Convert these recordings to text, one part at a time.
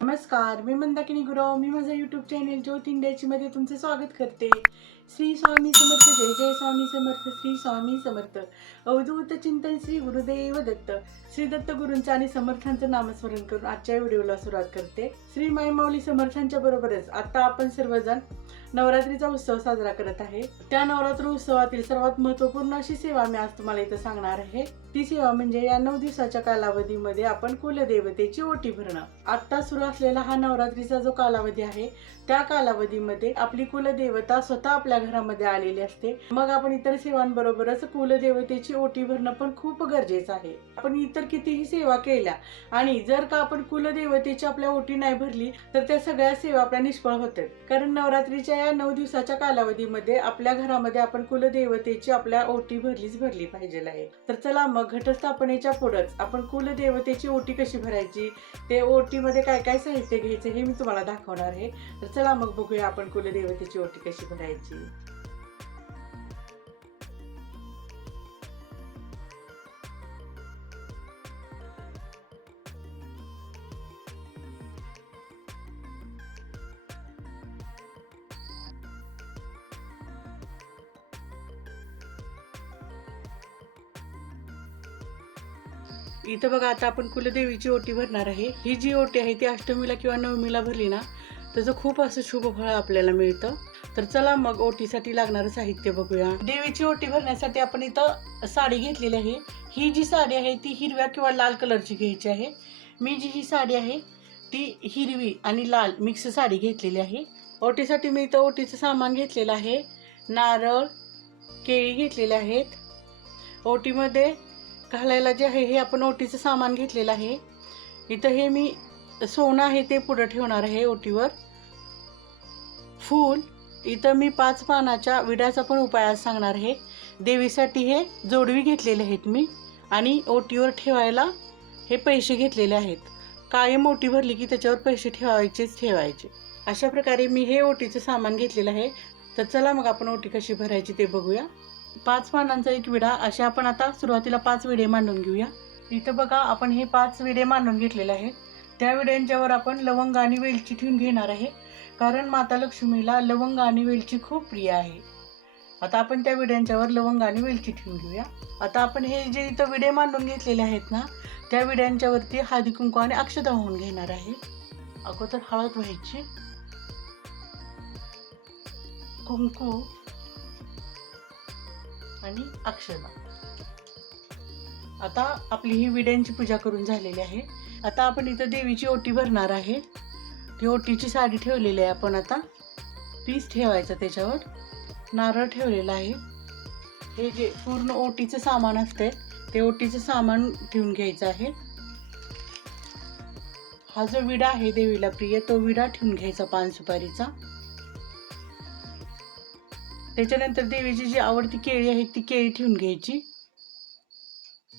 नमस्कार, मी मंदाकिनी गुरव. मी माझ्या YouTube channel ज्योत इंडियाची मध्ये तुमचे स्वागत करते. श्री स्वामी समर्थ. जय जय स्वामी समर्थ. श्री स्वामी समर्थ. अवधूत चिंतन श्री गुरुदेव दत्त. श्री दत्त गुरूंचं आणि समर्थांचं नामस्मरण करून आजच्या व्हिडिओला सुरुवात करते. श्री माऊली समर्थांच्या बरोबरच आता आपण सर्वजण नवरात्रीचा उत्सव साजरा करत आहे. त्या नवरात्र उत्सवातील सर्वात महत्त्वपूर्ण अशी सेवा मी आज तुम्हाला इथं सांगणार आहे. ती सेवा म्हणजे या 9 दिवसाच्या कालावधीमध्ये आपण कुलदेवतेची ओटी भरणं. आता सुरू असलेला हा नवरात्रीचा जो कालावधी आहे त्या कालावधीमध्ये आपली कुलदेवता स्वतः आपल्या घरामध्ये आलेली असते. मग आपण इतर सेवांबरोबरच कुलदेवतेची ओटी भरणं पण खूप गरजेचं आहे. आपण इतर कितीही सेवा केल्या आणि जर का आपण कुलदेवतेची आपल्या ओटी नाही भरली तर त्या सगळ्या सेवा आपल्या निष्फळ होतात. कारण नवरात्रीच्या या 9 दिवसाच्या कालावधीमध्ये आपल्या घरामध्ये आपण कुलदेवतेची आपल्या ओटी भरली पाहिजे आहे. तर चला मग घटस्थापनेच्या पुढेच आपण कुलदेवतेची ओटी कशी भरायची, ते ओटीमध्ये काय काय साहित्य घ्यायचं हे मी तुम्हाला दाखवणार आहे. तर चला मग बघूया आपण कुलदेवतेची ओटी कशी भरायची. इथं बघा, आता आपण कुलदेवीची ओटी भरणार आहे. ही जी ओटी आहे ती अष्टमीला किंवा नवमीला भरली ना त्याचं खूप असं शुभ फळ आपल्याला मिळतं. तर चला मग ओटीसाठी लागणारं साहित्य बघूया. देवीची ओटी भरण्यासाठी आपण इथं साडी घेतलेली आहे. ही जी साडी आहे ती हिरव्या किंवा लाल कलरची घ्यायची आहे. मी जी ही साडी आहे ती हिरवी आणि लाल मिक्स साडी घेतलेली आहे. ओटीसाठी मी इथं ओटीचं सामान घेतलेलं आहे. नारळ, केळी घेतलेले आहेत. ओटीमध्ये घालायला जे आहे हे आपण ओटीचं सामान घेतलेलं आहे. इथं हे मी सोनं आहे ते पुढं ठेवणार आहे ओटीवर. फूल, इथं मी 5 पानाच्या विड्याचा पण उपाय आज सांगणार आहे. देवीसाठी हे जोडवी घेतलेले आहेत मी. आणि ओटीवर ठेवायला हे पैसे घेतलेले आहेत. कायम ओटी भरली की त्याच्यावर पैसे ठेवायचे. अशा प्रकारे मी हे ओटीचं सामान घेतलेलं आहे. तर चला मग आपण ओटी कशी भरायची ते बघूया. 5 पानांचा एक विडा, असे आपण आता सुरुवातीला 5 विडे मांडून घेऊया. इथं बघा, आपण हे 5 विडे मांडून घेतलेले आहेत. त्या विड्यांच्यावर आपण लवंग आणि वेलची ठेवून घेणार आहे. कारण माता लक्ष्मीला लवंग आणि वेलची खूप प्रिय आहे. आता आपण त्या विड्यांच्यावर लवंग आणि वेलची ठेवून घेऊया. आता आपण हे जे इथं विडे मांडून घेतलेले आहेत ना त्या विड्यांच्यावरती हळदी कुंकू आणि अक्षता वाहून घेणार आहे. अगोदर हळद व्हायची, कुंकू आणि अक्षता. आता आपली ही विड्यांची पूजा करून झालेली आहे. आता आपण इथं देवीची ओटी भरणार आहे. ती ओटीची साडी ठेवलेली आहे आपण. आता पीस ठेवायचं त्याच्यावर. नारळ ठेवलेला आहे. हे जे पूर्ण ओटीचं सामान असते ते ओटीचं सामान ठेवून घ्यायचं आहे. हा जो विडा आहे देवीला प्रिय तो विडा ठेवून घ्यायचा पान सुपारीचा. त्याच्यानंतर देवीची जी आवडती केळी आहे ती केळी ठेवून घ्यायची.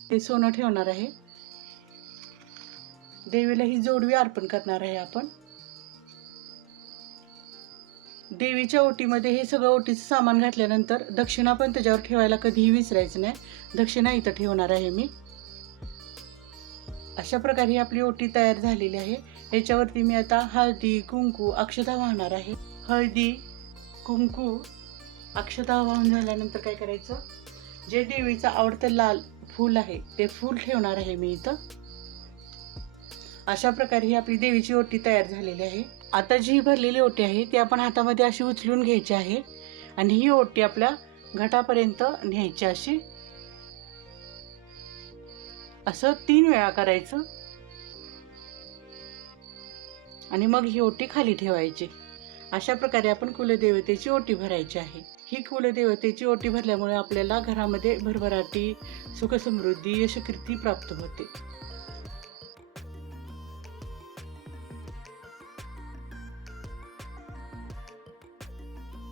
ते सोनं ठेवणार आहे. देवीला ही जोडवी अर्पण करणार आहे आपण. देवीच्या ओटीमध्ये हे सगळं ओटीचं सामान घातल्यानंतर दक्षिणा पण त्याच्यावर ठेवायला कधीही विसरायचं नाही. दक्षिणा इथं ठेवणार आहे मी. अशा प्रकारे आपली ओटी तयार झालेली आहे. याच्यावरती मी आता हळदी कुंकू अक्षता वाहणार आहे. हळदी कुंकू अक्षता वाहून झाल्यानंतर काय करायचं, जे देवीचं आवडतं लाल फूल आहे ते फूल ठेवणार आहे मी इथं. अशा प्रकारे ही आपली देवीची ओटी तयार झालेली आहे. आता जी भरलेली ओटी आहे ती आपण हातामध्ये अशी उचलून घ्यायची आहे आणि ही ओटी आपल्या घटापर्यंत न्यायची अशी. असं 3 वेळा करायचं आणि मग ही ओटी खाली ठेवायची. अशा प्रकारे आपण कुलदेवतेची ओटी भरायची आहे. ही कुलदेवतेची ओटी भरल्यामुळे आपल्याला घरामध्ये भरभराटी, सुखसमृद्धी, यशकीर्ती प्राप्त होते.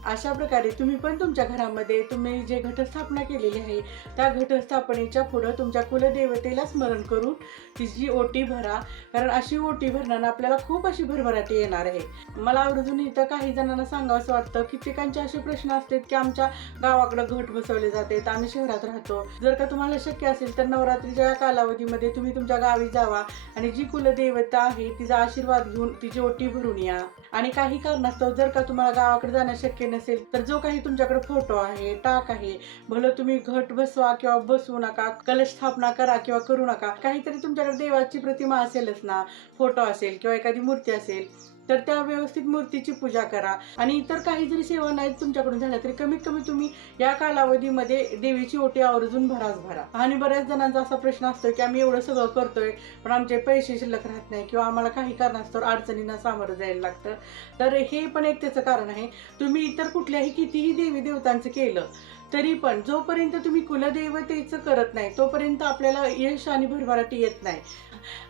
अशा प्रकारे तुम्ही पण तुमच्या घरामध्ये तुम्ही जे घटस्थापना केलेली आहे त्या घटस्थापनेच्या पुढं तुमच्या कुलदेवतेला स्मरण करून तिची ओटी भरा. कारण अशी ओटी भरण्यानं आपल्याला खूप अशी भरभराटी येणार आहे. मला आवर्जून इथं काही जणांना सांगावं असं वाटतं, कित्येकांचे असे प्रश्न असतात की आमच्या गावाकडे घट बसवले जाते, आम्ही शहरात राहतो. जर का तुम्हाला शक्य असेल तर नवरात्रीच्या कालावधीमध्ये तुम्ही तुमच्या गावी जावा आणि जी कुलदेवता आहे तिचा आशीर्वाद घेऊन तिची ओटी भरून या. आणि काही कारणास्तव जर का तुम्हाला गावाकडे जाणं शक्य नसेल तर जो काही तुमच्याकडे फोटो आहे, टाक आहे, भलं तुम्ही घट बसवा किंवा बसवू नका, कलश स्थापना करा किंवा करू नका, काहीतरी तुमच्याकडे देवाची प्रतिमा असेलच ना, फोटो असेल किंवा एखादी मूर्ती असेल तर त्या व्यवस्थित मूर्तीची पूजा करा. आणि इतर काही जरी सेवा नाही तुमच्याकडून झाल्या तरी कमीत कमी तुम्ही या कालावधीमध्ये देवीची ओटी आवर्जून भरा. आणि बऱ्याच जणांचा असा प्रश्न असतो की आम्ही एवढं सगळं करतोय पण आमचे पैसे शिल्लक राहत नाही किंवा आम्हाला काही कारणास्तव अडचणींना सामोरं जायला लागतं. तर हे पण एक त्याचं कारण आहे. तुम्ही इतर कुठल्याही कितीही देवी देवतांचं केलं तरी पण जोपर्यंत तुम्ही कुलदेवतेचं करत नाही तोपर्यंत आपल्याला यश आणि भरभराटी येत नाही.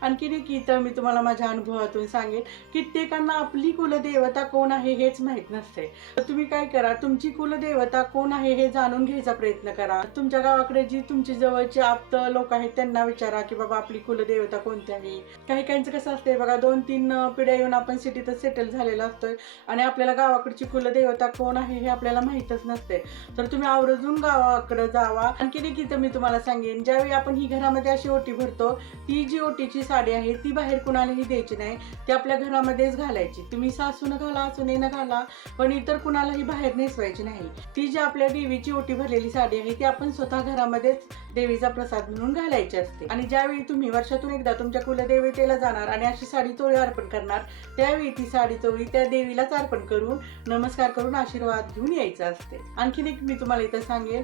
आणखीन एक इथं मी तुम्हाला माझ्या अनुभवातून सांगेन, कित्येकांना आपली कुलदेवता कोण आहे हेच माहीत नसते. तर तुम्ही काय करा, तुमची कुलदेवता कोण आहे हे जाणून घ्यायचा प्रयत्न करा. तुमच्या गावाकडे जी तुमची जवळची आप्त लोक आहेत त्यांना विचारा की बाबा आपली कुलदेवता कोणती आहे. काही काहींचं कसं असतंय बघा, 2-3 पिढ्या येऊन आपण सिटीतच सेटल झालेला असतोय आणि आपल्याला गावाकडची कुलदेवता कोण आहे हे आपल्याला माहीतच नसते. तर तुम्ही आवर्जून गावाकडे जावा. आणखीन एक इथं मी तुम्हाला सांगेन, ज्यावेळी आपण ही घरामध्ये अशी ओटी भरतो ती जी ओटीची साडी आहे ती बाहेर कुणालाही द्यायची नाही, ती आपल्या घरामध्येच घालायची. तुम्ही सासून घाला, सुनेनं घाला, पण इतर कुणालाही बाहेर नेसवायची नाही. ती जी आपल्या देवीची ओटी भरलेली साडी आहे ती आपण स्वतः घरामध्येच देवीचा प्रसाद म्हणून घालायची असते. आणि ज्यावेळी तुम्ही वर्षातून एकदा तुमच्या कुलदेवतेला जाणार आणि अशी साडी चोळी अर्पण करणार त्यावेळी ती साडी चोळी त्या देवीलाच अर्पण करून नमस्कार करून आशीर्वाद घेऊन यायचं असते. आणखीन एक मी तुम्हाला इथं सांगेन,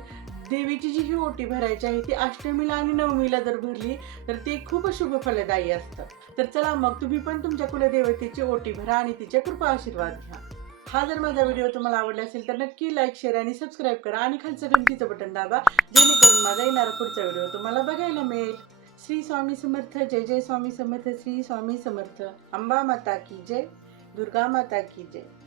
देवीची जी ही ओटी भरायची आहे ती अष्टमीला आणि नवमीला जर भरली तर ते खूप शुभ फलदायी असतं. तर चला मग तुम्ही पण तुमच्या कुलदेवतेची ओटी भरा आणि तिच्या कृपा आशीर्वाद घ्या. हा जर माझा व्हिडिओ तुम्हाला आवडला असेल तर नक्की लाईक, शेअर आणि सबस्क्राईब करा आणि खालचं घंटीचं बटन दाबा, जेणेकरून माझा येणारा पुढचा व्हिडिओ तुम्हाला बघायला मिळेल. श्री स्वामी समर्थ. जय जय स्वामी समर्थ. श्री स्वामी समर्थ. अंबा माता की जय. दुर्गा माता की जय.